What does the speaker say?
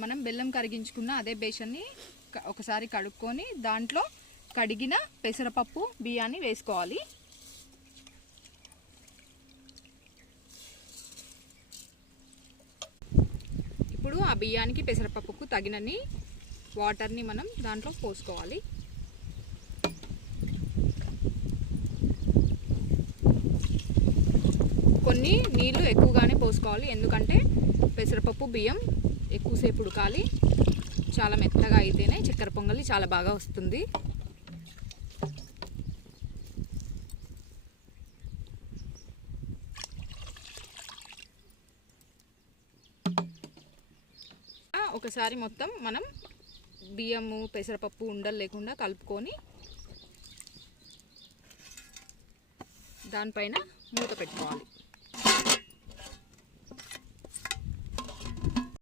మనం బెల్లం కరిగించుకున్న అదే బేషన్ని ఒకసారి కడుక్కొని దాంట్లో కడిగిన పెసరపప్పు బియ్యాన్ని వేసుకోవాలి. ఇప్పుడు ఆ బియ్యానికి పెసరపప్పుకు తగినన్ని వాటర్ని మనం దాంట్లో పోసుకోవాలి. కొన్ని నీళ్ళు ఎక్కువగానే పోసుకోవాలి, ఎందుకంటే పెసరపప్పు బియ్యం ఎక్కువసేపు ఉడకాలి. చాలా మెత్తగా అయితేనే చక్కెర పొంగలి చాలా బాగా వస్తుంది. ఒకసారి మొత్తం మనం బియ్యము పెసరపప్పు ఉండలు లేకుండా కలుపుకొని దానిపైన మూత పెట్టుకోవాలి.